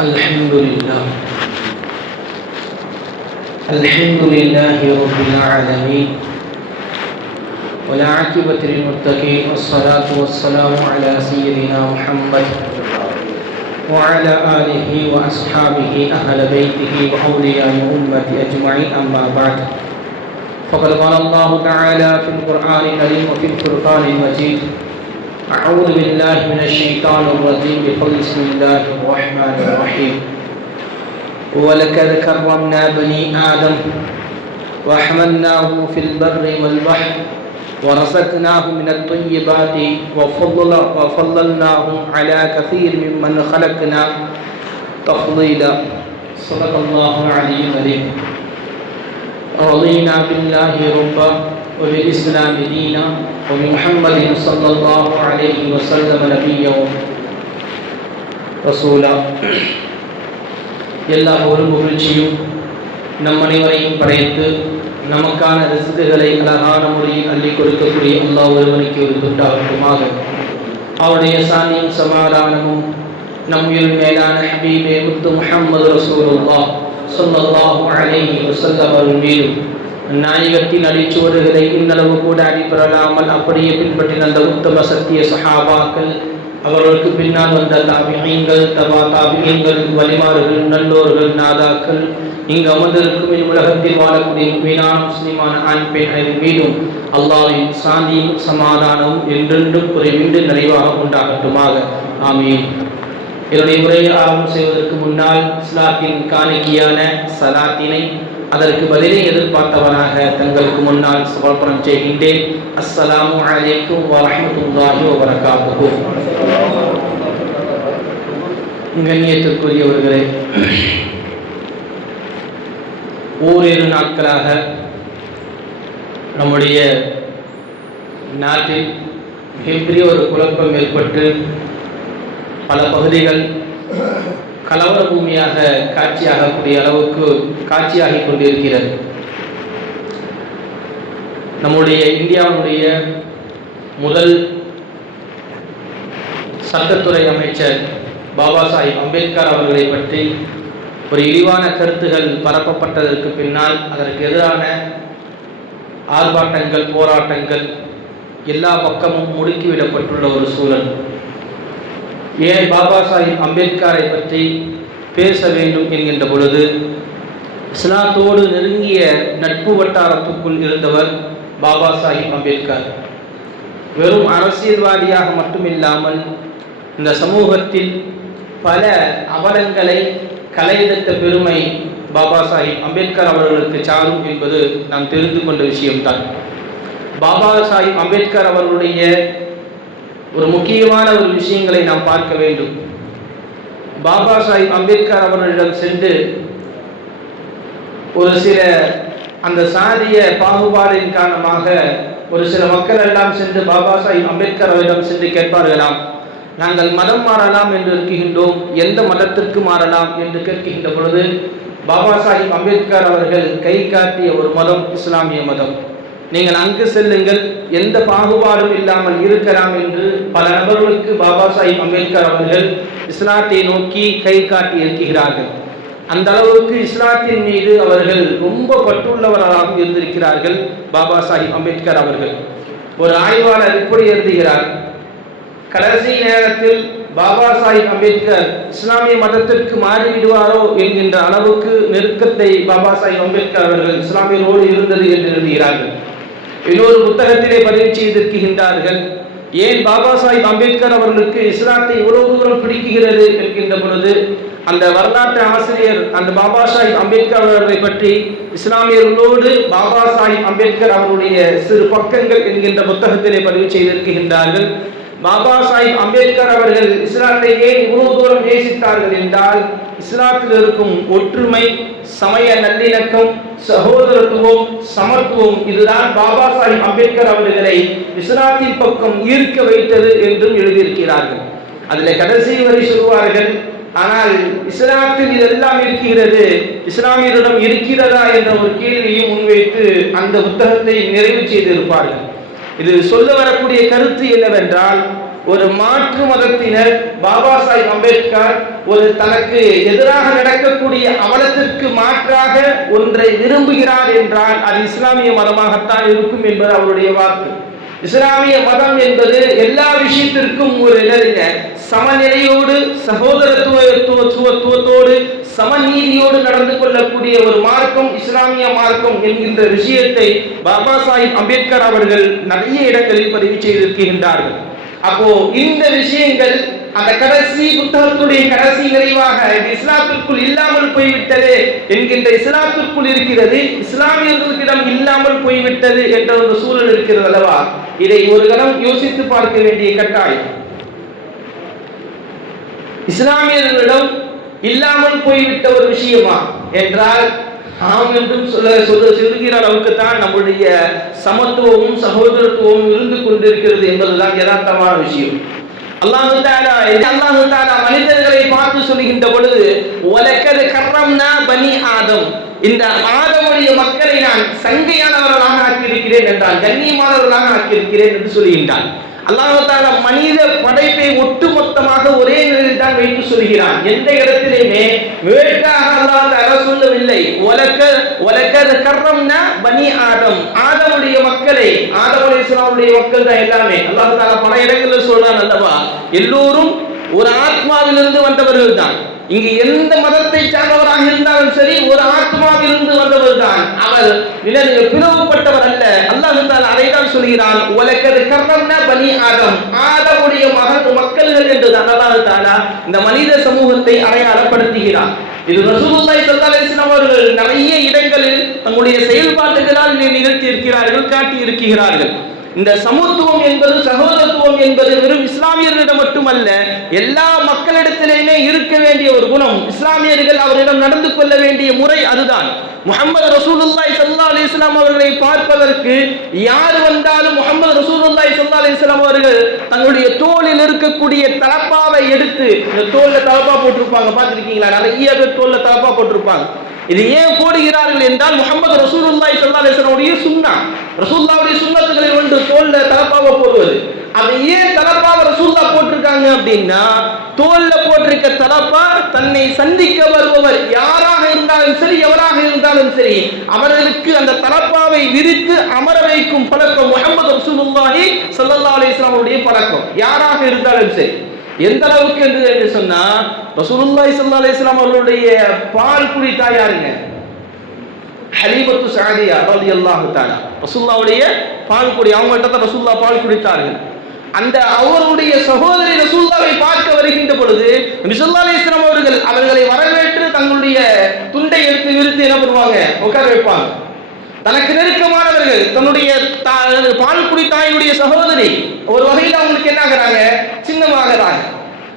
الحمد لله الحمد لله رب العالمين والعاقبة للمتقين والصلاة والسلام على سيدنا محمد وعلى آله وأصحابه أهل بيته وأولياء أمته أجمعين أما بعد فقد قال الله تعالى في القرآن الكريم وفي الفرقان المجيد أعوذ بالله من الشيطان الرجيم بسم الله الرحمن الرحيم ولقد كرمنا بني آدم وحملناهم في البر والبحر ورزقناهم من الطيبات وفضلناهم على كثير ممن خلقنا تفضيلا صدق الله العلي العظيم رضينا بالله ربا وبالإسلام دينا وبمحمد صلى الله عليه وسلم نبيا رسولا எல்லா ஒரு புகழ்ச்சியும் நம் அனைவரையும் படைத்து நமக்கான ரிஸ்குகளை அழகான முறையில் அள்ளி கொடுக்கக்கூடிய அல்லாஹ் ஒருவனுக்கு ஒரு துண்டாகட்டுமாக. அவருடைய சாந்தியும் சமாதானமும் நம்முடைய மேலான ஹபீபே முத்து முஹம்மது ரசூலுல்லாஹ் ஸல்லல்லாஹு அலைஹி வஸல்லம் அவர்கள் மீதும் நாயகத்தின் அடிச்சுவடுகளை இன்னளவு கூட அடிபெறலாமல் அப்படியே பின்பற்றின அந்த உத்தம சத்திய சஹாபாக்கள், அவர்களுக்கு பின்னால் வந்த தாபிஈன்கள், தபா தாபிஈன்கள், வலிமார்கள், நல்லோர்கள், நாதாக்கள், இங்கு அமர்ந்திருக்கும் உலகத்தில் வாழக்கூடிய முஃமினான முஸ்லிமான ஆண் பெண் அனைவரின் மீதும் அல்லாஹ்வின் சாந்தியும் சமாதானமும் என்றென்றும் குறைவின்றி நிறைவாக உண்டாகட்டுமாக. ஆமீன். என்னுடைய உரையை ஆரம்பம் செய்வதற்கு முன்னால் இஸ்லாத்தின் காணிக்கையான சலாத்தினை அதற்கு பதிலை எதிர்பார்த்தவனாக தங்களுக்கு முன்னால் சமர்ப்பணம் செய்கின்றேன். அஸ்ஸலாமு அலைக்கும் வரஹ்மத்துல்லாஹி வபரகாத்துஹு. கண்ணியத்திற்குரியவர்களே, ஓரிரு நாட்களாக நம்முடைய நாட்டில் மிகப்பெரிய ஒரு குழப்பம் ஏற்பட்டு பல பகுதிகள் கலவர பூமியாக காட்சியாகக்கூடிய அளவுக்கு காட்சியாகி கொண்டிருக்கிறது. நம்முடைய இந்தியாவுடைய முதல் சட்டத்துறை அமைச்சர் பாபா சாஹிப் அம்பேத்கர் அவர்களை பற்றி ஒரு இழிவான கருத்துகள் பரப்பப்பட்டதற்கு பின்னால் அதற்கு எதிரான ஆர்ப்பாட்டங்கள், போராட்டங்கள் எல்லா பக்கமும் முடுக்கிவிடப்பட்டுள்ள ஒரு சூழல். ஏன் பாபா சாஹிப் அம்பேத்கரை பற்றி பேச வேண்டும் என்கின்ற பொழுது, இஸ்லாத்தோடு நெருங்கிய நட்பு வட்டாரத்துக்குள் இருந்தவர் பாபா சாஹிப் அம்பேத்கர். வெறும் அரசியல்வாதியாக மட்டுமில்லாமல் இந்த சமூகத்தில் பல அவலங்களை களையெடுத்த பெருமை பாபா சாஹிப் அம்பேத்கர் அவர்களுக்கு சாரும் என்பது நாம் தெரிந்து கொண்ட விஷயம்தான். பாபா சாஹிப் அம்பேத்கர் அவர்களுடைய ஒரு முக்கியமான ஒரு விஷயங்களை நாம் பார்க்க வேண்டும். பாபா சாஹிப் அம்பேத்கர் அவர்களிடம் சென்று ஒரு சில அந்த சாதிய பாகுபாடின் காரணமாக ஒரு சில மக்கள் எல்லாம் சென்று பாபா சாஹிப் அம்பேத்கர் அவரிடம் சென்று கேட்பார்களாம், நாங்கள் மதம் மாறலாம் என்று இருக்கின்றோம், எந்த மதத்திற்கு மாறலாம் என்று கேட்கின்ற பொழுது பாபா சாஹிப் அம்பேத்கர் அவர்கள் கை காட்டிய ஒரு மதம் இஸ்லாமிய மதம். நீங்கள் அங்கு செல்லுங்கள், எந்த பாகுபாடும் இல்லாமல் இருக்கலாம் என்று பல நபர்களுக்கு பாபா சாஹிப் அம்பேத்கர் அவர்கள் இஸ்லாத்தை நோக்கி கை காட்டி இருக்கிறார்கள். அந்த அளவுக்கு இஸ்லாத்தின் மீது அவர்கள் ரொம்ப பற்றுள்ளவர்களாக இருந்திருக்கிறார்கள் பாபா சாஹிப் அம்பேத்கர் அவர்கள். ஒரு ஆய்வாளர் இப்படி எழுதுகிறார், கடைசி நேரத்தில் பாபா சாஹிப் அம்பேத்கர் இஸ்லாமிய மதத்திற்கு மாறிவிடுவாரோ என்கின்ற அளவுக்கு நெருக்கத்தை பாபா சாஹிப் அம்பேத்கர் அவர்கள் இஸ்லாமியரோடு இருந்தது என்று எழுதுகிறார்கள். இன்னொரு புத்தகத்திலே பதிவு செய்திருக்கின்றார்கள், ஏன் பாபா சாஹிப் அம்பேத்கர் அவர்களுக்கு இஸ்லாத்தை இவ்வளவு தூரம் பிடிக்குகிறது என்கின்ற பொழுது அந்த வரலாற்று ஆசிரியர் அந்த பாபா சாஹிப் அம்பேத்கர் அவர்களை பற்றி இஸ்லாமியர்களோடு பாபா சாஹிப் அம்பேத்கர் அவருடைய சிறு பக்கங்கள் என்கின்ற புத்தகத்திலே பதிவு செய்திருக்கின்றார்கள். பாபா சாஹிப் அம்பேத்கர் அவர்கள் இஸ்லாத்தை ஏன் இவ்வளவு தூரம் நேசித்தார்கள் என்றால், இஸ்லாத்தில் இருக்கும் ஒற்றுமை, சமய நல்லிணக்கம், சகோதரத்துவம், சமத்துவம், இதுதான் பாபா சாஹிப் அம்பேத்கர் அவர்களை இஸ்லாத்தின் பக்கம் ஈர்க்க வைத்தது என்றும் எழுதியிருக்கிறார்கள். அதில் கடைசி வரை சொல்வார்கள், ஆனால் இஸ்லாத்தில் இதெல்லாம் இருக்கிறது, இஸ்லாமியரிடம் இருக்கிறதா என்ற ஒரு கேள்வியும் முன்வைத்து அந்த புத்தகத்தை நிறைவு செய்திருப்பார்கள். இது சொல்ல வரக்கூடிய கருத்து என்னவென்றால், ஒரு மாற்று மதத்தினர் பாபா சாஹிப் அம்பேத்கர் ஒரு தனக்கு எதிராக நடக்கக்கூடிய அவலத்திற்கு மாற்றாக ஒன்றை விரும்புகிறார் என்றால் அது இஸ்லாமிய மதமாகத்தான் இருக்கும் என்பது அவருடைய வாக்கு. இஸ்லாமிய மதம் என்பது எல்லா விஷயத்திற்கும் ஒரு சமநிலையோடு சகோதரத்துவத்தோடு சமநீதியோடு நடந்து கொள்ளக்கூடிய ஒரு மார்க்கம் இஸ்லாமிய மார்க்கம் என்கின்ற விஷயத்தை பாபா சாஹிப் அம்பேத்கர் அவர்கள் நிறைய இடங்களில் பதிவு செய்திருக்கின்றார்கள். அப்போ இந்த விஷயங்கள் அந்த கடைசி புத்தகத்துடைய கடைசி நிறைவாக இஸ்லாத்திற்குள் இல்லாமல் போய்விட்டது என்கின்ற இஸ்லாத்திற்குள் இருக்கிறது, இஸ்லாமியர்களிடம் இல்லாமல் போய்விட்டது என்ற ஒரு சூழல் இருக்கிறது அல்லவா? இதை ஒரு கணம் யோசித்து பார்க்க வேண்டிய கட்டாயம். இஸ்லாமியர்களிடம் இல்லாமல் போய்விட்ட ஒரு விஷயமா என்றால் ஆம் என்றும் சொல்லுகிற அளவுக்கு தான் நம்முடைய சமத்துவமும் சகோதரத்துவமும் இருந்து கொண்டிருக்கிறது என்பதுதான் யதார்த்தமான விஷயம். அல்லாஹ் தஆலா மனிதர்களை பார்த்து சொல்கின்ற பொழுது வலக்கத் கர்ரம்னா பனி ஆதம், இந்த ஆதமுடைய மக்களை நான் சங்கையானவர்களாக ஆக்கியிருக்கிறேன் என்றால் கண்ணியமானவர்களாக ஆக்கியிருக்கிறேன் என்று சொல்கின்றான். அல்லாஹ் தஆலா மனித படைப்பை ஒட்டுமொத்தமாக ஒரே நிலையில் தான் வைத்து சொல்கிறான். எந்த இடத்திலுமே வேறாக அல்லாஹ் தஆலா சொல்லவில்லை. வலக்கத் கர்ரம்னா பனி ஆதம், ஆதமுடைய மக்களை, ஆதம் அலைஹிஸ்ஸலாமுடைய மக்கள் தான் எல்லாமே. அல்லாஹ் தஆலா பல இடங்களில் சொல்றான் அல்லவா, எல்லோரும் ஒரு ஆத்மாவிலிருந்து வந்தவர்கள் தான். இங்கு எந்த மதத்தை சார்ந்தவராக இருந்தாலும் சரி ஒரு ஆத்மாவிலிருந்து வந்தவர் தான், அவர் பிளவுபட்டவர் அல்ல. அல்லாஹ் தஆலா அதைத்தான் சொல்கிறான், வலக்கத் கர்ரம்னா பனி ஆதம், ஆதமுடைய மக்கள்கள் என்று அல்லாஹ் தஆலா இந்த மனித சமூகத்தை அடையாளப்படுத்துகிறார். இது ரசூலுல்லாஹி ஸல்லல்லாஹு அலைஹி வஸல்லம் அவர்கள் நிறைய இடங்களில் தங்களுடைய செயல்பாடுகளால் நிகழ்த்தி இருக்கிறார்கள், காட்டி இருக்கிறார்கள். இந்த சமத்துவம் என்பது சகோதரத்துவம் என்பது வெறும் இஸ்லாமியர்களிடம் மட்டுமல்ல, எல்லா மக்களிடத்திலேயுமே இருக்க வேண்டிய ஒரு குணம். இஸ்லாமியர்கள் அவரிடம் நடந்து கொள்ள வேண்டிய முறை அதுதான். முஹம்மது ரசூலுல்லாஹி ஸல்லல்லாஹு அலைஹி வஸல்லம் அவர்களை பார்ப்பதற்கு யார் வந்தாலும் முஹம்மது ரசூலுல்லாஹி ஸல்லல்லாஹு அலைஹி வஸல்லம் அவர்கள் தங்களுடைய தோளில் இருக்கக்கூடிய தலப்பாவை எடுத்து, இந்த தோல்ல தலப்பா போட்டிருப்பாங்க, பார்த்திருக்கீங்களா? நிறைய பேர் தோல்ல தலப்பா போட்டிருப்பாங்க. இது ஏன் போடுகிறார்கள் என்றால் முஹம்மது ரசூலுல்லாஹி ஸல்லல்லாஹு அலைஹி வஸல்லம் உடைய சுன்னா, ரசூலுல்லாஹ்வுடைய சுன்னத்துகளில் ஒன்று தோல்ல தலப்பாவை போடுவது. அது ஏன் தலப்பாவை ரசூலுல்லாஹ் போட்டிருக்காங்க அப்படின்னா, தோல்ல போட்டிருக்க தலப்பா தன்னை சந்திக்க வருபவர் யாராக இருந்தாலும் சரி எவராக இருந்தாலும் சரி அவர்களுக்கு அந்த தலப்பாவை விரித்து அமர வைக்கும் பழக்கம் முஹம்மது ரசூலுல்லாஹி ஸல்லல்லாஹு அலைஹி வஸல்லம் உடைய பழக்கம், யாராக இருந்தாலும் சரி. எந்த அளவுக்கு என்று சொன்னா, ரசூலுல்லாஹி ஸல்லல்லாஹு அலைஹி வஸல்லம் அவர்களுடைய பால் குடித்தா யாருங்க? ஹலீமத்து ஸஅதியா ரலியல்லாஹு தஆலா. ரசூலுல்லாஹ்வுடைய பால் குடி, அவங்கள்ட்ட தான் ரசூலுல்லாஹ் பால் குடித்தார்கள். அந்த அவருடைய சகோதரி ரசூலுல்லாஹ்வை பார்க்க வருகின்ற பொழுது நபி ஸல்லல்லாஹு அலைஹி வஸல்லம் அவர்கள் அவர்களை வரவேற்று தங்களுடைய துண்டை எடுத்து விரித்து என்ன பண்ணுவாங்க, உட்கார வைப்பாங்க. தனக்கு நெருக்கமானவர்கள், தன்னுடைய பால் குடி தாயினுடைய சகோதரி, ஒரு வகையில் அவங்களுக்கு என்ன ஆகிறாங்க, சின்னமாகிறாங்க.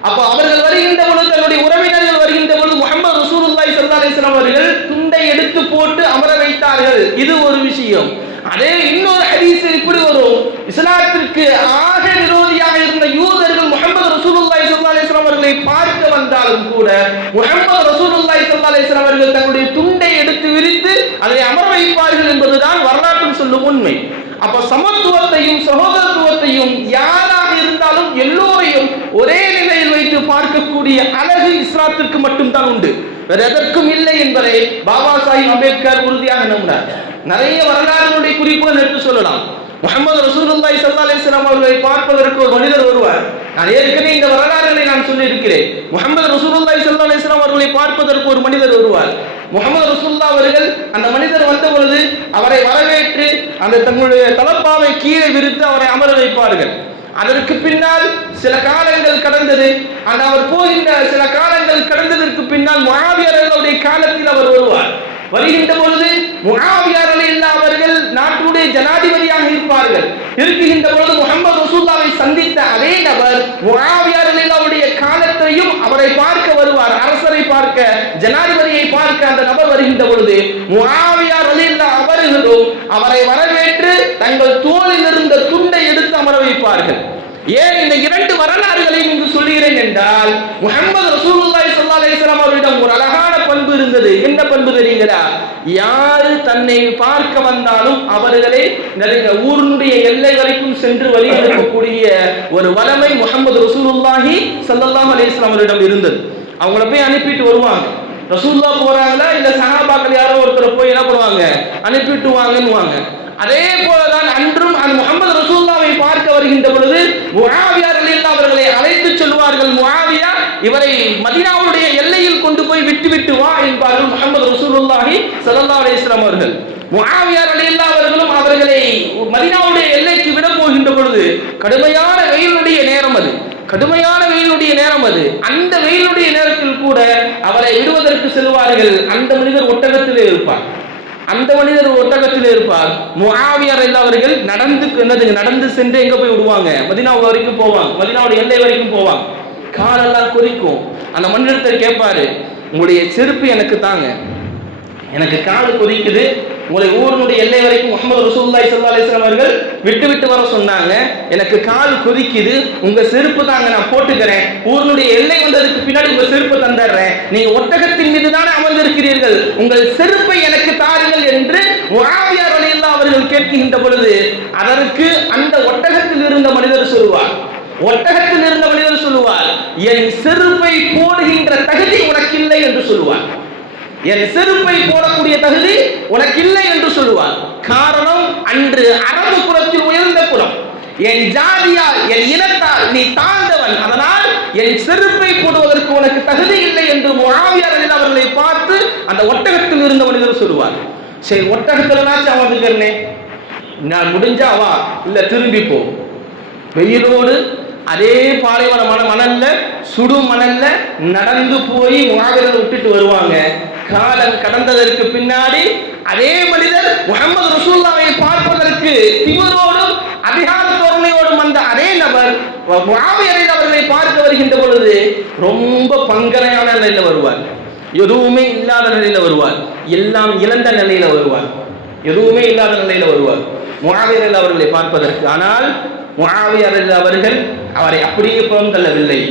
அப்போ அவர்கள் வருகின்ற பொழுது, தன்னுடைய உறவினர்கள் வருகின்ற பொழுது முஹம்மது ரசூலுல்லாஹி ஸல்லல்லாஹு அலைஹி வஸல்லம் அவர்கள் துண்டை எடுத்து போட்டு அமர வைத்தார்கள். இது ஒரு விஷயம். அதே இன்னொரு ஹதீஸ் இப்படி வரும், இஸ்லாத்திற்கு ஆக விரோதியாக இருந்த யூதர்கள் முஹம்மது ரசூலுல்லாஹி ஸல்லல்லாஹு அலைஹி வஸல்லம் அவர்களை பார்க்க வந்தாலும் கூட முஹம்மது ரசூலுல்லாஹி ஸல்லல்லாஹு அலைஹி வஸல்லம் அவர்கள் தங்களுடைய துண்டை எடுத்து விரித்து அதை அமர வைப்பார்கள் என்பதுதான் வரலாற்றில் சொல்லும் உண்மை. அப்ப சமத்துவத்தையும் சகோதரத்துவத்தையும் யாராக இருந்தாலும் எல்லோரையும் ஒரே நிலையில் வைத்து பார்க்கக்கூடிய அழகு இஸ்லாத்திற்கு மட்டும்தான் உண்டு, வேற எதற்கும் இல்லை என்பதை பாபா சாஹிப் அம்பேத்கர் உறுதியாக நம்பினார். நிறைய வரலாறுடைய குறிப்புகள் எடுத்து சொல்லலாம். முஹம்மது ரசூலுல்லாஹி ஸல்லல்லாஹு அலைஹி வஸல்லம் அவர்களை பார்ப்பதற்கு ஒரு மனிதர் வருவார். நான் ஏற்கனவே இந்த வரலாறுகளை நான் சொல்லி இருக்கிறேன். முஹம்மது ரசூலுல்லாஹி ஸல்லல்லாஹு அலைஹி வஸல்லம் அவர்களை பார்ப்பதற்கு ஒரு மனிதர் வருவார். முஹம்மது ரசூலுல்லாஹ் அவர்கள் அந்த மனிதர் வந்த பொழுது அவரை வரவேற்று அந்த தங்களுடைய தலப்பாவை கீழே விரித்து அவரை அமர வைப்பார்கள். அதற்கு பின்னால் சில காலங்கள் கடந்தது. அந்த அவர் போகின்ற சில காலங்கள் கடந்ததற்கு பின்னால் முஆவியா ரலியல்லாஹு காலத்தில் அவர் வருவார். வருகின்ற பொழுது முஆவியா ரலியல்லாஹு அவர்கள் நாட்டுடைய ஜனாதிபதியாக இருப்பார்கள். இருக்கின்ற பொழுது முஹம்மது ரசூலுல்லாஹை சந்தித்த அதே நபர் முஆவியா ரலியல்லாஹுடைய காலத்தையும் அவரை பார்க்க வருவார். அரசரை பார்க்க, ஜனாதிபதியை பார்க்க அந்த நபர் வருகின்ற பொழுது முஆவியா ரலியல்லாஹு அவர்களும் அவரை வரவேற்று தங்கள் தோளில் இருந்த துண்டை எடுத்து அமர வைப்பார்கள். ஏன் இந்த இரண்டு வரலாறுகளையும் இங்கு சொல்கிறேன் என்றால், முஹம்மது ரசூலுல்லாஹி ஸல்லல்லாஹு அலைஹி வஸல்லம் அவரிடம் ஒரு அழகான பண்பு இருந்தது. என்ன பண்பு தெரியுங்களா? யாரு தன்னை பார்க்க வந்தாலும் அவர்களை ஊரினுடைய எல்லை வரைக்கும் சென்று வழி அனுப்பக்கூடிய ஒரு வல்லமை முஹம்மது ரசூலுல்லாஹி ஸல்லல்லாஹு அலைஹி வஸல்லம் அவரிடம் இருந்தது. அவங்கள போய் அனுப்பிட்டு வருவாங்க. ரசூலுல்லா போறாங்களா இல்ல சஹாபாக்கள் யாரோ ஒருத்தர் போய் என்ன பண்ணுவாங்க, அனுப்பிட்டு வாங்கன்னுவாங்க. அதே போலதான் அன்றும் அந்த முஹம்மது ரசூலுல்லாவை பார்க்க வருகின்ற பொழுது முஆவியா ரலியல்லாஹு அவர்களை அழைத்து செல்வார்கள். முஆவியா இவரை மதீனாவுடைய எல்லையில் கொண்டு போய் விட்டு வா என்பார்கள் முஹம்மது ரசூலுல்லாஹி ஸல்லல்லாஹு அலைஹி வஸல்லம் அவர்கள். முஆவியா ரலியல்லாஹு அவர்களும் அவர்களை மதீனாவுடைய எல்லைக்கு விட போகின்ற பொழுது கடுமையான வெயிலுடைய நேரம் அது, கடுமையான வெயிலுடைய நேரம் அது. அந்த வெயிலுடைய நேரத்தில் கூட அவரை விடுவதற்கு செல்வார்கள். அந்த மனிதர் ஒட்டகத்திலே இருப்பார், அந்த மனிதர் ஒட்டகத்திலே இருப்பார். முஆவியா ரலியல்லாஹு அவர்கள் நடந்து சென்று எங்க போய் விடுவாங்க, மதீனா வரைக்கும் போவாங்க, மதீனாவுடைய எல்லை வரைக்கும் போவாங்க. காலெல்லாம் கொதிக்கும். அந்த மனிதர்கிட்ட கேட்பாரு, உங்களுடைய செருப்பு எனக்கு தாங்க, எனக்கு கால் கொதிக்குது, உங்களை ஊரினுடைய எல்லை வரைக்கும் முஹம்மது ரசூலுல்லாஹி ஸல்லல்லாஹு அலைஹி வஸல்லம் அவர்கள் விட்டு வர சொன்னாங்க, எனக்கு கால் கொதிக்குது, உங்க செருப்பு தாங்க நான் போட்டுக்கிறேன், ஊரினுடைய எல்லை வந்ததுக்கு பின்னாடி உங்க செருப்பு தந்துடுறேன், நீங்க ஒட்டகத்தின் மீது தானே அமர்ந்திருக்கிறீர்கள், உங்கள் செருப்பை எனக்கு தாருங்கள் என்று முஆவியா ரலியல்லாஹு அவர்கள் கேட்கின்ற பொழுது அதற்கு அந்த ஒட்டகத்தில் இருந்த மனிதர் சொல்லுவார், ஒட்டகத்தில் இருந்த மனிதர் சொல்லுவார், என் செருப்பை போடுகின்ற தகுதி உனக்கு இல்லை என்று சொல்லுவார், என் செருப்பை போடக்கூடிய தகுதி உனக்கு இல்லை என்று சொல்லுவார். காரணம், அன்று அரபு குலத்தில் உயர்ந்த குலம், என் ஜாதியால் என் இனத்தால் நீ தாழ்ந்தவன், அதனால் என் செருப்பை போடுவதற்கு உனக்கு தகுதி இல்லை என்று முஆவியா ரலியல்லாஹு அவர்களை பார்த்து அந்த ஒட்டகத்தில் இருந்த மனிதர் சொல்லுவார். சரி, ஒட்டகத்தில்னாச்சும் அவனுக்கு நான் முடிஞ்சா வா, இல்ல திரும்பி போ. வெயிலோடு அதே பாலைவனமான மணல்ல, சுடு மணல்ல நடந்து போய் முஆவியா விட்டுட்டு வருவாங்க. காலம் கடந்ததற்கு பின்னாடி அதே மனிதர் முஹம்மது ரசூலுல்லாஹை பார்ப்பதற்கு திமிரோடும் அதிகார தோரணையோடும் வந்த அதே நபர் முஆவியா அவர்களை பார்க்க வருகின்ற பொழுது ரொம்ப பங்கரையான நிலையில வருவார், எதுவுமே இல்லாத நிலையில வருவார், எல்லாம் இழந்த நிலையில வருவார், எதுவுமே இல்லாத நிலையில வருவார் முஆவியா அவர்களை பார்ப்பதற்கு. ஆனால் முஆவியா அவர்கள் அவரை அப்படியே புறந்தள்ளவில்லை.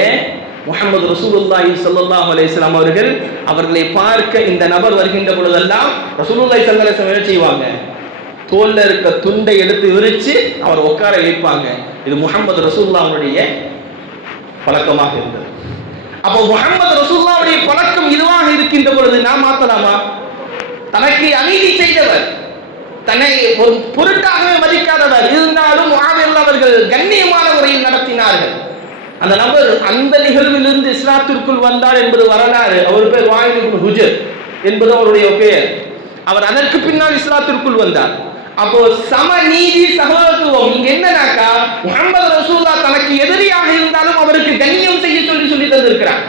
ஏன்? முஹம்மது ரசூலுல்லாஹி ஸல்லல்லாஹு அலைஹி வஸல்லம் அவர்கள் அவர்களை பார்க்க இந்த நபர் வருகின்ற பொழுதெல்லாம் ரசூலுல்லாஹி ஸல்லல்லாஹு அலைஹி வஸல்லம் என்ன செய்வாங்க, தோல்ல இருக்க துண்டை எடுத்து விரிச்சு அவர் உட்கார வைப்பாங்க. இது முஹம்மது ரசூலுல்லாஹ்வுடைய பழக்கமாக இருந்தது. அப்போ முஹம்மது ரசூலுல்லாஹ்வுடைய பழக்கம் இதுவாக இருக்கின்ற பொழுது நாம் மாத்தலாமா? தனக்கு அநீதி செய்தவர், தன்னை ஒரு பொருட்டாகவே மதிக்காதவர், இருந்தாலும் முஆவியா அவர்கள் கண்ணியமான முறையில் நடத்தினார்கள். அந்த நபர் அந்த நிகழ்விலிருந்து இஸ்லாத்திற்குள் வந்தார் என்பது வரலாறு. அவர் பேர் வாயில் இப்னு ஹுஜர் என்பது அவருடைய பெயர். அவர் அதற்கு பின்னால் இஸ்லாத்திற்குள் வந்தார். அப்போ சமநீதி சகோதரத்துவம் இங்க என்னன்னாக்கா, முஹம்மது ரசூலுல்லாஹ் தனக்கு எதிரியாக இருந்தாலும் அவருக்கு கண்ணியம் செய்ய சொல்லி தந்திருக்கிறார்.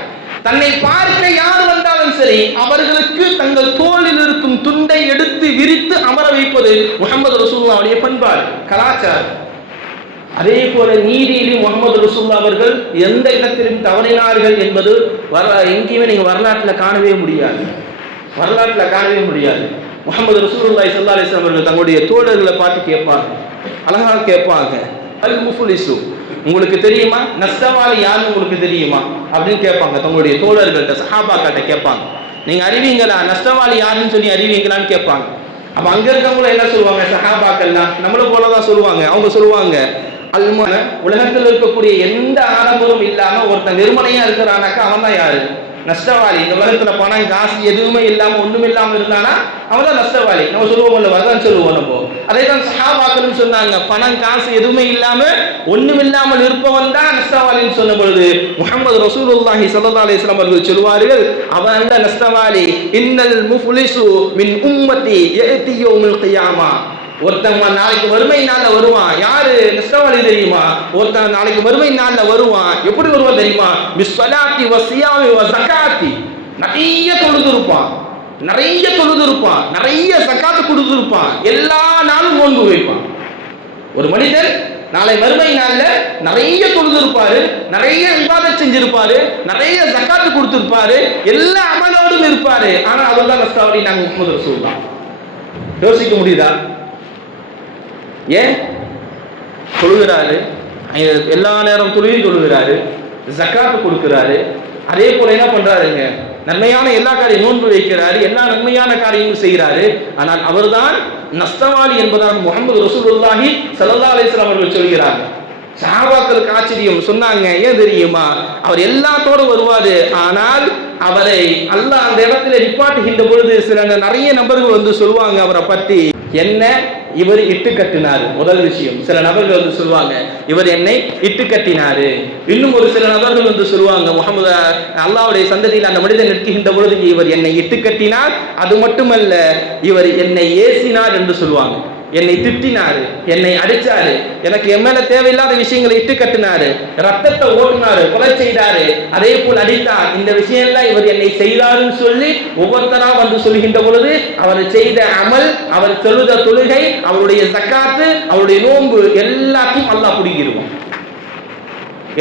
தன்னை பார்க்க யார் வந்தாலும் சரி அவர்களுக்கு தங்கள் தோளில் இருக்கும் துண்டை எடுத்து விரித்து அமர வைப்பது முஹம்மது ரசூலுல்லாஹ்வுடைய பண்பாடு, கலாச்சாரம். அதே போல நீதியிலும் முஹம்மது ரசூலுல்லாஹ் அவர்கள் எந்த இடத்திலும் தவறினார்கள் என்பது எங்கேயுமே நீங்க வரலாற்றில் காணவே முடியாது, வரலாற்றில் காணவே முடியாது. முஹம்மது ரசூலுல்லாஹி ஸல்லல்லாஹு அலைஹி வஸல்லம் அவர்கள் தங்களுடைய தோழர்களை பார்த்து கேட்பாங்க, அழகாக கேட்பாங்க, அல் முஃப்லிஸு உங்களுக்கு தெரியுமா, நஷ்டவாளி யாருன்னு உங்களுக்கு தெரியுமா அப்படின்னு கேட்பாங்க. தங்களுடைய தோழர்கள்ட்ட சஹாபாக்கிட்ட கேட்பாங்க, நீங்க அறிவீங்களா, நஷ்டவாளி யாருன்னு சொல்லி அறிவீங்களான்னு கேட்பாங்க. அப்ப அங்க இருக்கவங்களும் என்ன சொல்லுவாங்க, சஹாபாக்கள்லாம் நம்மள போலதான் சொல்லுவாங்க. அவங்க சொல்லுவாங்க, அல்மான உலகத்தில் இருக்கக்கூடிய எந்த ஆடம்பரம் இல்லாம ஒருத்தன் நிர்மலையா இருக்கிறானாக்கா அவன் தான் யாரு, நஷ்டவாளி. இந்த உலகத்துல பணம் காசு எதுவுமே இல்லாம ஒண்ணும் இல்லாம இருந்தானா அவன் தான் நஷ்டவாளி. நம்ம சொல்லுவோம், அதான் சொல்லுவோம் நம்ம. அதே தான் சஹாபாக்களும் சொன்னாங்க, பணம் காசு எதுவுமே இல்லாம ஒண்ணும் இல்லாமல் இருப்பவன் தான் நஷ்டவாளின்னு சொன்ன பொழுது முஹம்மது ரசூலுல்லாஹி ஸல்லல்லாஹு அலைஹி வஸல்லம் அவர்கள் சொல்வார்கள், அவன் தான் நஷ்டவாளி. இன்னல் முஃப்லிஸு மின் உம்மத்தி யஅதி யௌமுல் கியாமா. ஒருத்தன் நாளைக்கு வறுமை நாள்ல வருவான். யாரு நஷ்டவாளி தெரியுமா? ஒருத்தன் நாளைக்கு வறுமை நாள்ல வருவான். எப்படி வருவான் தெரியுமா? பிஸ்ஸலாத்தி வஸியாமி வஸகாத்தி. நிறைய தொழுதிருப்பான், நிறைய தொழுதிருப்பான், நிறைய ஸகாத் கொடுத்திருப்பான், எல்லா நாளும் நோன்பு வைப்பான். ஒரு மனிதன் நாளை மறுமை நாள்ல நிறைய தொழுதிருப்பாரு, நிறைய இபாதத் செஞ்சிருப்பாரு, நிறைய ஸகாத் கொடுத்திருப்பாரு, எல்லா அமலோடும் இருப்பாரு. ஆனா அவர்தான் நஷ்டவாளி. நாங்க முஹம்மது ரசூலுல்லாஹ். யோசிக்க முடியுதா? ஏன் தொழுகிறாரு, எல்லா நேரம் தொழுகை தொழுகிறாரு, ஜக்காத்து கொடுக்கிறாரு, அதே போல என்ன பண்றாருங்க, நன்மையான எல்லா காரியம் நோன்பு வைக்கிறாரு, எல்லா நன்மையான காரியமும் செய்கிறாரு. ஆனால் அவர்தான் நஷ்டவாளி என்பதாக முஹம்மது ரசூலுல்லாஹி ஸல்லல்லாஹு அலைஹி வஸல்லம் அவர்கள் சொல்கிறாங்க. சஹாபாக்களுக்கு ஆச்சரியம், சொன்னாங்க ஏன் தெரியுமா, அவர் எல்லாத்தோடு வருவாரு, ஆனால் அவரை அல்லாஹ் அந்த இடத்துல நிப்பாட்டுகின்ற பொழுது சில நிறைய நபர்கள் வந்து சொல்லுவாங்க அவரை பத்தி, என்ன இவர் இட்டு கட்டினாரு. முதல் விஷயம், சில நபர்கள் வந்து சொல்லுவாங்க இவர் என்னை இட்டு கட்டினாரு. இன்னும் ஒரு சில நபர்கள் வந்து சொல்லுவாங்க, முகமது அல்லாஹ்வுடைய சந்ததியில் அந்த மனிதன் நிற்கின்ற பொழுது இவர் என்னை இட்டு கட்டினார், அது மட்டுமல்ல இவர் என்னை ஏசினார் என்று சொல்லுவாங்க. என்னை திட்டினாரு, என்னை அடிச்சாரு, எனக்கு என் மேல தேவையில்லாத விஷயங்களை இட்டு கட்டினாரு, ரத்தத்தை ஓட்டினாரு, கொலை செய்தாரு, அதே போல் அடித்தார், இந்த விஷயம் எல்லாம் இவர் என்னை செய்தாருன்னு சொல்லி ஒவ்வொருத்தரா வந்து சொல்கின்ற பொழுது அவர் செய்த அமல், அவர் தொழுத தொழுகை, அவருடைய ஜக்காத்து, அவருடைய நோன்பு எல்லாத்தையும் அல்லாஹ் பிடிக்கிடுவான்.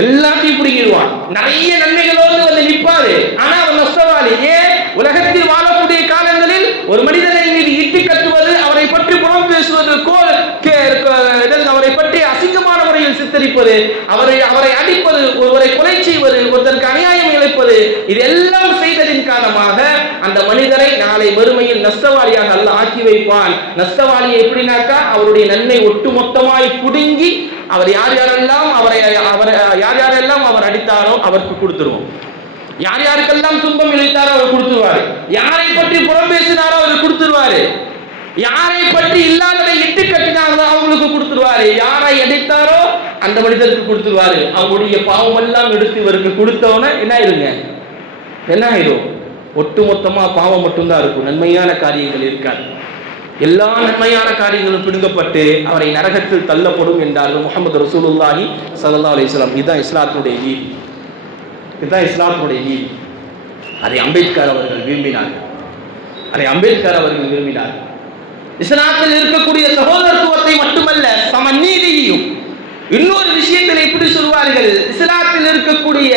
எல்லாத்தையும் பிடிக்கிடுவான். நிறைய நன்மைகளோடு வந்து நிற்பாரு, ஆனா அவர் நஷ்டவாளி. ஏன்? உலகத்தில் வாழக்கூடிய காலங்களில் ஒரு மனிதனை மீது இட்டு கட்டுவது, அவரை பற்றி புறம் பேசுவது, அவரை பற்றி அசிங்கமான முறையில் சித்தரிப்பது, அவரை அடிப்பது, ஒருவரை கொலை செய்வது, ஒருத்தருக்கு அநியாயம் இழைப்பது, இதெல்லாம் செய்ததின் காரணமாக அந்த மனிதரை நாளை மறுமையில் நஷ்டவாளியாக அல்லாஹ் ஆக்கி வைப்பான். நஷ்டவாளியை எப்படின்னாக்கா, அவருடைய நன்மை ஒட்டுமொத்தமாய் புடுங்கி அவர் யார் யாரெல்லாம் அவர் அடித்தாரோ அவருக்கு கொடுத்துருவோம். யார் யாருக்கெல்லாம் துன்பம் இழைத்தாரோ அவர் கொடுத்துருவாரு. யாரை பற்றி புறம் பேசினாரோ அவர் கொடுத்துருவாரு. யாரை பற்றி இல்லாததை இட்டு கட்டினாரோ அவங்களுக்கு கொடுத்துருவாரு. யாரை அடித்தாரோ அந்த மனிதருக்கு கொடுத்துருவாரு. அவருடைய பாவம் எல்லாம் எடுத்து இவருக்கு கொடுத்தவன என்ன ஆயிடும்? ஒட்டுமொத்தமா பாவம் மட்டும்தான் இருக்கும், நன்மையான காரியங்கள் இருக்காது. எல்லா நன்மையான காரியங்களும் பிடுங்கப்பட்டு அவரை நரகத்தில் தள்ளப்படும் என்றார்கள் முஹம்மது ரசூலுல்லாஹி ஸல்லல்லாஹு அலைஹி வஸல்லம். இதுதான் இஸ்லாத்துடைய நீதி, இதுதான் இஸ்லாத்துடைய நீதி. அதை அம்பேத்கர் அவர்கள் விரும்பினார். இஸ்லாத்தில் இருக்கக்கூடிய சகோதரத்துவத்தை மட்டுமல்ல, சமநீதியையும். இன்னொரு விஷயத்தில் எப்படி சொல்வார்கள், இஸ்லாத்தில் இருக்கக்கூடிய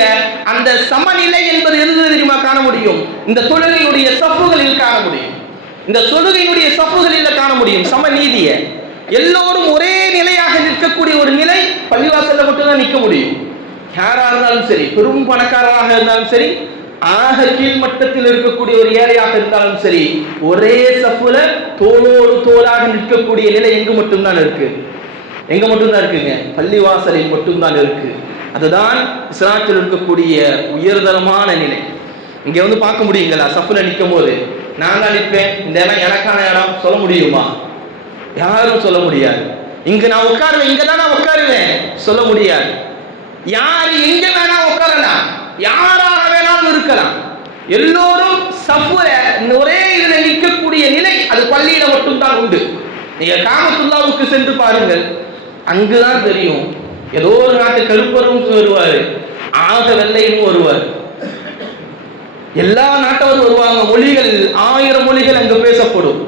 அந்த சமநிலை என்பது எது தெரியுமா காண முடியும்? இந்த தொழுகையுடைய சஃப்புகளில் காண முடியும். இந்த தொழுகையினுடைய சஃப்புகளில் காண முடியும் சமநீதியை. எல்லோரும் ஒரே நிலையாக நிற்கக்கூடிய ஒரு நிலை பள்ளிவாசல்ல மட்டும்தான் நிற்க முடியும். யாரா இருந்தாலும் சரி, பெரும் பணக்காரராக இருந்தாலும் சரி, ஆக கீழ்மட்டத்தில் இருக்கக்கூடிய ஒரு ஏழையாக இருந்தாலும் சரி, ஒரே சஃப்புல தோளோடு தோளாக நிற்கக்கூடிய நிலை எங்கு மட்டும்தான் இருக்குங்க, பள்ளிவாசலில் மட்டும்தான் இருக்கு. அதுதான் இஸ்லாத்தில் இருக்கக்கூடிய உயர்தரமான நிலை. இங்க வந்து பார்க்க முடியுங்களா, சஃப்புல நிற்கும் போது நான் தான் நிற்பேன், இந்த இடம் எனக்கான இடம் சொல்ல முடியுமா? யாரும் சொல்ல முடியாது. இங்க நான் உட்காருவேன், இங்கதான் நான் உட்காருவேன் சொல்ல முடியாது. யாரு எங்க வேணா உட்காரலாம், யாராக வேணாலும் இருக்கலாம். எல்லோரும் சஃப்புல ஒரே இதுல நிற்கக்கூடிய நிலை அது பள்ளியில மட்டும்தான் உண்டு. நீங்க காபத்துல்லாவுக்கு சென்று பாருங்கள், அங்குதான் தெரியும். ஏதோ ஒரு நாட்டு கருப்பரும் வருவாரு, ஆக வெள்ளையும் வருவார், எல்லா நாட்டவரும் வருவாங்க. மொழிகள் 1000 மொழிகள் அங்கு பேசப்படும்.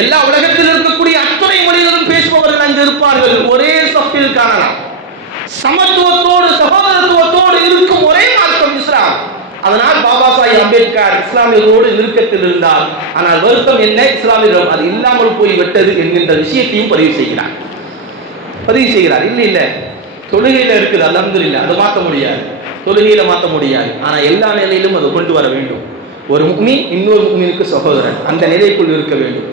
எல்லா உலகத்தில் இருக்கக்கூடிய அத்தனை மொழிகளும் பேசுபவர்கள் அங்கு இருப்பார்கள். ஒரே சஃபில் காணலாம். சமத்துவத்தோடு சகோதரத்துவத்தோடு இருக்கும் ஒரே மார்க்கம் இஸ்லாம். அதனால் பாபா சாஹிப் அம்பேத்கர் இஸ்லாமியர்களோடு நெருக்கத்தில் இருந்தார். ஆனால் வருத்தம் என்ன, இஸ்லாமியர்கள் அது இல்லாமல் போய் விட்டது என்கின்ற விஷயத்தையும் பதிவு செய்கிறார். இல்ல தொழுகையில இருக்குது, அல்ஹம்துலில்லாஹ், அதை மாற்ற முடியாது, தொழுகையில மாற்ற முடியாது. ஆனா எல்லா நிலையிலும் அதை கொண்டு வர வேண்டும். ஒரு முஃமின் இன்னொரு முஃமினுக்கு சகோதரன், அந்த நிலைக்குள் இருக்க வேண்டும்.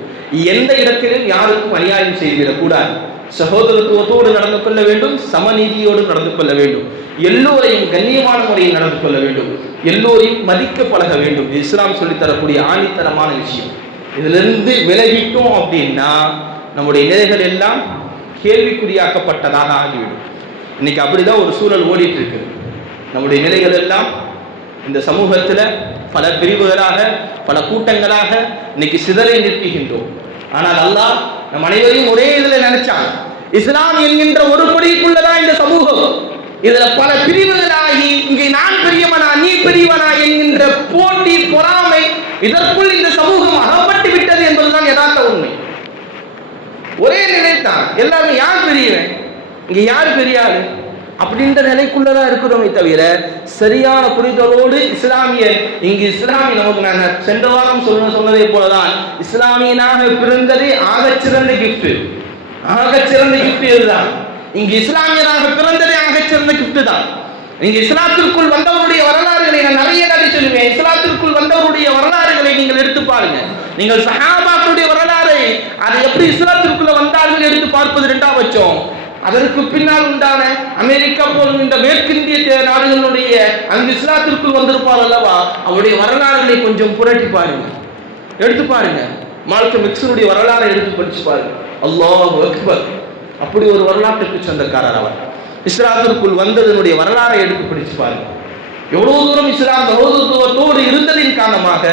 எந்த இடத்திலும் யாருக்கும் அநியாயம் செய்துவிடக் கூடாது. சகோதரத்துவத்தோடு நடந்து கொள்ள வேண்டும், சமநீதியோடு நடந்து கொள்ள வேண்டும். எல்லோரையும் கண்ணியமான முறையில் நடந்து கொள்ள வேண்டும், எல்லோரையும் மதிக்க பழக வேண்டும். இஸ்லாம் சொல்லித்தரக்கூடிய ஆணித்தரமான விஷயம். இதிலிருந்து விலகிட்டோம் அப்படின்னா நம்முடைய நிலைகள் எல்லாம் கேள்விக்குறியாக்கப்பட்டதாக ஆகிவிடும். இன்னைக்கு அப்படிதான் ஒரு சூழல் ஓடிட்டு இருக்கு. நம்முடைய நிலைகள் எல்லாம் இந்த சமூகத்துல பல பிரிவுகளாக, பல கூட்டங்களாக இன்னைக்கு சிதறை நிற்கின்றோம். ஆனால் அல்லாஹ் நம் அனைவரையும் ஒரே இதுல நினைச்சான். இஸ்லாம் என்கின்ற ஒரு கொடிக்குள்ளதான் இந்த சமூகம். இதுல பல பிரிவுகளாகி இங்கே நான் பெரியவனா நீ பெரியவனா என்கின்ற போட்டி, பொறாமை, இதற்குள் இந்த சமூகம் அகப்பட்டு விட்டது என்பதுதான் யதார்த்த உண்மை. ஒரே நிலைத்தான், எல்லாமே யார் பெரியவன், இங்க யார் பெரியாரு அப்படின்ற நிலைக்குள்ளதான் இருக்கிறோமே தவிர சரியான புரிதலோடு இஸ்லாமியர் இங்கு இஸ்லாமிய நமக்கு நான் சென்ற வாரம் சொன்னதை போலதான் இஸ்லாமியனாக பிறந்ததே ஆகச்சிறந்த கிஃப்ட். ஆகச்சிறந்த கிஃப்ட் இதுதான். இங்கு இஸ்லாமியராக பிறந்ததே ஆகச்சிறந்த கிஃப்ட் தான். நீங்க இஸ்லாத்திற்குள் வந்தவருடைய வரலாறுகளை நான் நிறைய கதை சொல்லுவேன். இஸ்லாத்திற்குள் வந்தவருடைய வரலாறுகளை நீங்கள் எடுத்து பாருங்க. நீங்கள் சஹாபாக்களுடைய வரலாறை அது எப்படி இஸ்லாத்திற்குள்ள வந்தார்கள் எடுத்து பார்ப்பது இரண்டாம் பட்சம். அதற்கு பின்னால் உண்டான அமெரிக்கா போலும் இந்த மேற்கிந்திய நாடுகளுடைய அந்த இஸ்லாத்திற்குள் வந்திருப்பார் அல்லவா, அவருடைய வரலாறுகளை கொஞ்சம் புரட்டி பாருங்க, எடுத்து பாருங்க. மால்கம் எக்ஸனுடைய வரலாறை எடுத்து படிச்சு பாருங்க. அல்லாஹு அக்பர், அப்படி ஒரு வரலாற்றுக்கு சொந்தக்காரர் அவர். இஸ்லாத்திற்குள் வந்ததனுடைய வரலாறை எடுத்து படிச்சு பாருங்க. எவ்வளவு தூரம் இஸ்லாம் சகோதரத்துவத்தோடு இருந்ததின் காரணமாக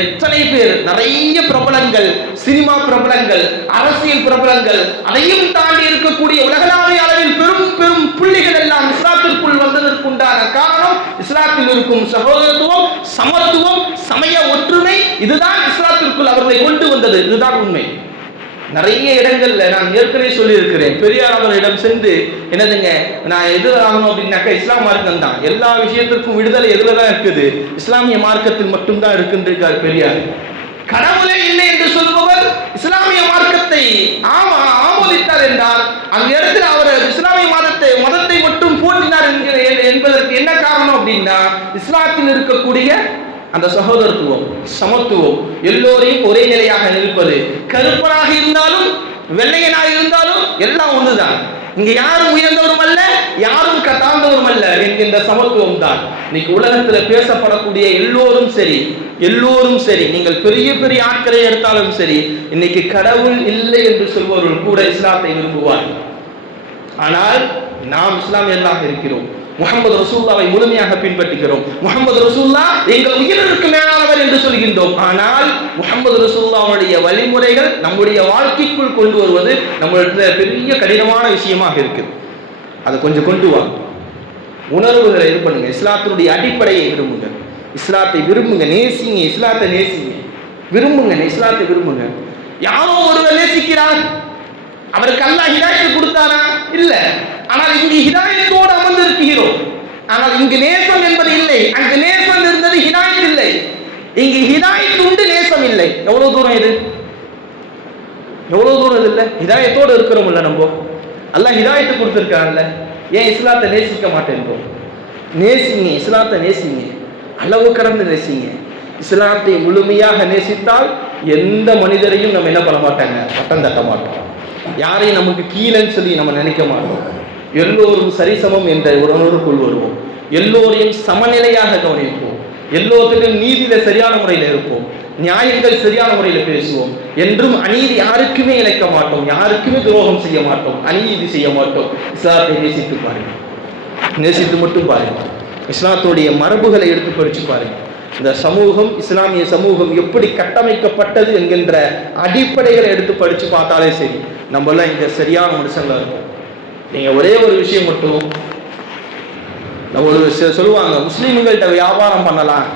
எத்தனை பேர், நிறைய பிரபலங்கள், சினிமா பிரபலங்கள், அரசியல் பிரபலங்கள், அதையும் தாண்டி இருக்கக்கூடிய உலகளாவிய அளவில் பெரும் பெரும் புள்ளிகள் எல்லாம் இஸ்லாத்திற்குள் வந்ததற்குண்டான காரணம் இஸ்லாத்தில் இருக்கும் சகோதரத்துவம், சமத்துவம், சமய ஒற்றுமை. இதுதான் இஸ்லாத்திற்குள் அவர்களை கொண்டு வந்தது. இதுதான் உண்மை. நிறைய இடங்கள்ல நான் ஏற்கனவே சொல்லி இருக்கிறேன், பெரியார் அவர்களிடம் சென்று என்னதுங்க நான் எது ஆகணும் அப்படின்னாக்கா இஸ்லாம் மார்க்கம் தான், எல்லா விஷயத்திற்கும் விடுதலை எதுலதான் இருக்குது, இஸ்லாமிய மார்க்கத்தில் மட்டும்தான் இருக்குன்றிருக்கார் பெரியார். கடவுளே இல்லை என்று சொல்பவர் இஸ்லாமிய மார்க்கத்தை ஆமோதித்தார் என்றால் அந்த இடத்துல அவர் இஸ்லாமிய மதத்தை மட்டும் போற்றினார் என்பதற்கு என்ன காரணம் அப்படின்னா, இஸ்லாத்தில் இருக்கக்கூடிய அந்த சகோதரத்துவம், சமத்துவம், எல்லோரையும் ஒரே நிலையாக நிற்பது, கருப்பனாக இருந்தாலும் வெள்ளையனாக இருந்தாலும் எல்லாம் ஒன்றுதான், இங்க யாரும் உயர்ந்தவரும் அல்ல யாரும் தாழ்ந்தவரும் அல்ல என்கின்ற சமத்துவம் தான் இன்னைக்கு உலகத்துல பேசப்படக்கூடிய எல்லோரும் சரி. நீங்கள் பெரிய பெரிய ஆட்களை எடுத்தாலும் சரி, இன்னைக்கு கடவுள் இல்லை என்று சொல்பவர்கள் கூட இஸ்லாத்தை விரும்புவார். ஆனால் நாம் இஸ்லாமியர்களாக இருக்கிறோம், முஹம்மது ரசூலுல்லாஹை முழுமையாக பின்பற்றுகிறோம், முஹம்மது ரசூலுல்லாஹ் எங்கள் உயிருக்கு மேலானவர் என்று சொல்கின்றோம். ஆனால் முஹம்மது ரசூலுல்லாஹ்வுடைய வழிமுறைகள் நம்முடைய வாழ்க்கைக்குள் கொண்டு வருவது நம்மளுடைய பெரிய கடினமான விஷயமாக இருக்குது. அதை கொஞ்சம் கொண்டு வாங்க, உணர்வுகளை இது பண்ணுங்க, இஸ்லாத்தினுடைய அடிப்படையை விரும்புங்க, இஸ்லாத்தை விரும்புங்க, நேசிங்க, இஸ்லாத்தை நேசிங்க, விரும்புங்க, இஸ்லாத்தை விரும்புங்க. யாரோ ஒருவர் நேசிக்கிறார், அவருக்கு அல்லாஹ் ஹிதாயத் கொடுத்தாரா? இல்ல. ஆனால் இங்கு ஹிதாயத்தோடு அமர்ந்து இருக்கிறோம். ஆனால் இங்கு நேசம் என்பது இல்லை, அங்கு நேசம் இருந்தது, ஹிதாயத் இல்லை. இங்கு ஹிதாயத் உண்டு, நேசம் இல்லை. எவ்வளவு தூரம் இது, எவ்வளவு தூரம் இது இல்லை. ஹிதாயத்தோடு இருக்கிறோம்ல நம்ம, அல்லாஹ் ஹிதாயத்தை கொடுத்திருக்காங்கல்ல, ஏன் இஸ்லாத்தை நேசிக்க மாட்டேன்றோம்? நேசிங்க, இஸ்லாத்தை நேசிங்க, அளவு கடந்து நேசிங்க. இஸ்லாத்தை முழுமையாக நேசித்தால் எந்த மனிதரையும் நம்ம என்ன பண்ண மாட்டாங்க, பட்டம் தட்ட மாட்டோம், யாரையும் நமக்கு கீழேன்னு சொல்லி நம்ம நினைக்க மாட்டோம். எல்லோரும் சரிசமம் என்ற ஒரு உணர்வுக்குள் வருவோம், எல்லோரையும் சமநிலையாக கவனிப்போம், எல்லோருக்கும் நீதியில சரியான முறையில் இருப்போம், நியாயங்கள் சரியான முறையில் பேசுவோம், என்றும் அநீதி யாருக்குமே இழைக்க மாட்டோம், யாருக்குமே துரோகம் செய்ய மாட்டோம், அநீதி செய்ய மாட்டோம். இஸ்லாத்தை நேசித்து பாருங்க, நேசித்து மட்டும் பாருங்க. இஸ்லாத்துடைய மரபுகளை எடுத்து படிச்சு பாருங்க. இந்த சமூகம், இஸ்லாமிய சமூகம் எப்படி கட்டமைக்கப்பட்டது என்கின்ற அடிப்படைகளை எடுத்து படிச்சு பார்த்தாலே சரி, நம்ம எல்லாம் இங்க சரியான மனுஷங்களா இருக்கும். நீங்க ஒரே ஒரு விஷயம் மட்டும், ஒரு சொல்லுவாங்க, முஸ்லீம்கள்ட்ட வியாபாரம் பண்ணலாம்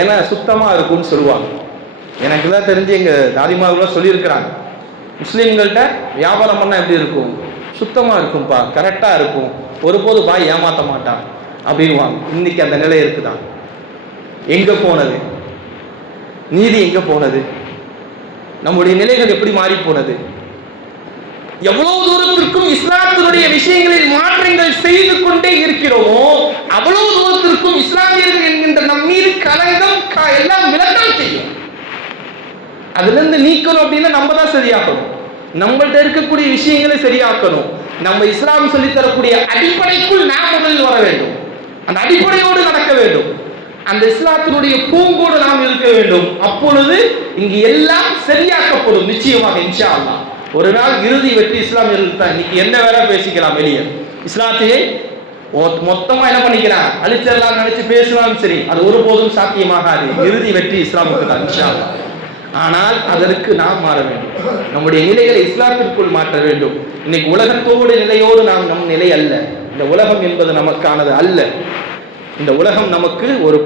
ஏன்னா சுத்தமா இருக்கும்னு சொல்லுவாங்க. எனக்கு தான் தெரிஞ்சு எங்க தாதிமார்களாம் சொல்லியிருக்கிறாங்க, முஸ்லீம்கள்ட்ட வியாபாரம் பண்ணா எப்படி இருக்கும், சுத்தமா இருக்கும்பா, கரெக்டா இருக்கும், ஒருபோது பாய் ஏமாத்த மாட்டான் அப்படின்வாங்க. இன்னைக்கு அந்த நிலை இருக்குதான். எங்க போனது நீதி, எங்க போனது, நம்முடைய நிலைகள் எப்படி மாறி போனது? எவ்வளவு தூரத்திற்கும் இஸ்லாத்தினுடைய விஷயங்களில் மாற்றங்கள் செய்து கொண்டே இருக்கிறோமோ அவ்வளவு தூரத்திற்கும் இஸ்லாமியர்கள் என்கின்ற நம் மீது களங்கம் எல்லாம் விளக்கம் செய்யும். அதுல இருந்து நீக்கணும் அப்படின்னா நம்ம தான் சரியாக்கணும், நம்மள்ட்ட இருக்கக்கூடிய விஷயங்களை சரியாக்கணும். நம்ம இஸ்லாம் சொல்லித்தரக்கூடிய அடிப்படைக்குள் நாம் முதலில் வர வேண்டும், அந்த அடிப்படையோடு நடக்க வேண்டும், அந்த இஸ்லாத்தினுடைய பூங்கோடு நாம் இருக்க வேண்டும். அப்பொழுது இங்கு எல்லாம் சரியாக்கப்படும் நிச்சயமாக, இன்ஷா அல்லாஹ். ஒரு நாள் இறுதி வெற்றி இஸ்லாமியர்கள் தான். இன்னைக்கு என்ன வேலை பேசிக்கலாம் வெளியே, இஸ்லாத்தையே மொத்தமா என்ன பண்ணிக்கிறான், அழிச்சிடலாம் நினைச்சு பேசலாம், சரி, அது ஒருபோதும் சாத்தியமாகாது. இறுதி வெற்றி இஸ்லாமுக்கு தான் இன்ஷா அல்லாஹ். ஆனால் அதற்கு நாம் மாற வேண்டும், நம்முடைய நிலைகளை இஸ்லாத்திற்குள் மாற்ற வேண்டும். இன்னைக்கு உலகத்தோடு நிலையோடு நாம் நம் நிலை அல்ல, இந்த உலகம் என்பது நமக்கானது அல்ல. இந்த உலகம் நமக்கு ஒரு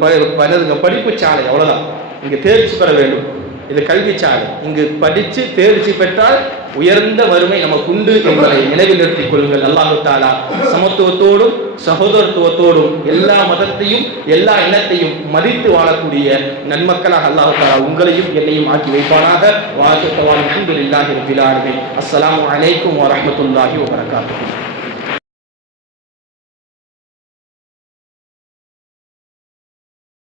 படிப்பு சாலை, அவ்வளவுதான். இங்கு தேர்ச்சி பெற வேண்டும், இது கல்வி சாலை. இங்கு படித்து தேர்ச்சி பெற்றால் உயர்ந்த வறுமை நமக்கு உண்டு என்பதை நினைவில் நிறுத்திக் கொள்ளுங்கள். அல்லாஹு தஆலா சமத்துவத்தோடும் சகோதரத்துவத்தோடும் எல்லா மதத்தையும் எல்லா இனத்தையும் மதித்து வாழக்கூடிய நன்மக்களாக அல்லாஹு தஆலா உங்களையும் என்னையும் ஆக்கி வைப்பானாக. அல்ஹம்துலில்லாஹி ரப்பில் ஆலமீன். அஸ்ஸலாமு அலைக்கும் வரஹ்மத்துல்லாஹி வபரகாத்துஹு.